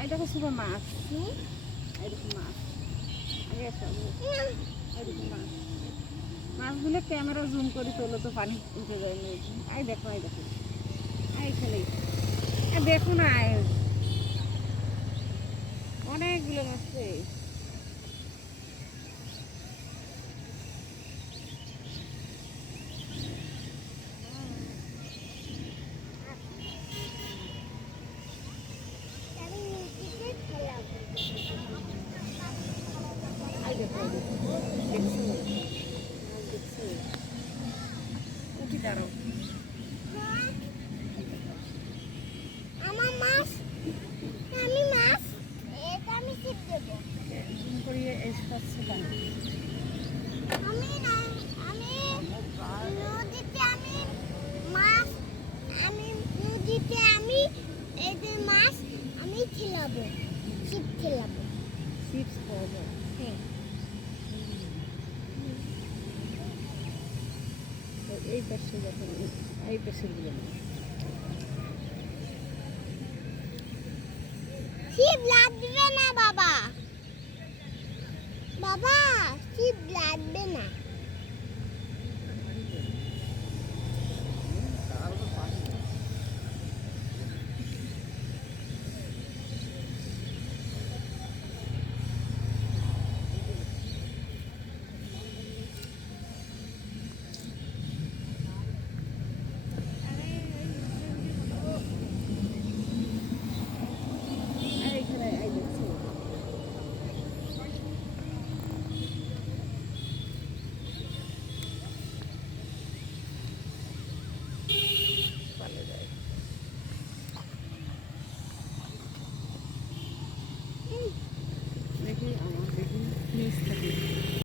এই দেখো সুবা মাছ, এই দেখো মাছ, আগে আসো, এই দেখো মাছ, মাছগুলো ক্যামেরা জুম করে তোলো তো পানি উঠে যায় না। এই দেখো, এই দেখো, এইখানে দেখো না, অনেকগুলো মাছ রে। এই দেখো, এই দেখো, দেখছো মাছ, দেখছো, উঠি দাঁড়াও। আমার মাছ, আমি মাছ, এটা আমি ছিপ দেবো। জুম করিয়ে এই পাচ্ছে পানি। আমি না, আমি নদীতে আমি মাছ, আমি নদীতে আমি এই যে মাছ আমি খেলাবো, ছিপ খেলাবো। চিপস খাওয়া যায়। হ্যাঁ, তো এই পাশে যখন এই পাশের গুলো না। ছিপ লাগবে না বাবা, বাবা ছিপ লাগবে না। আর এইখানে এই দেখছো, পালে যায়। দেখি আমার দেখি নিচ থেকে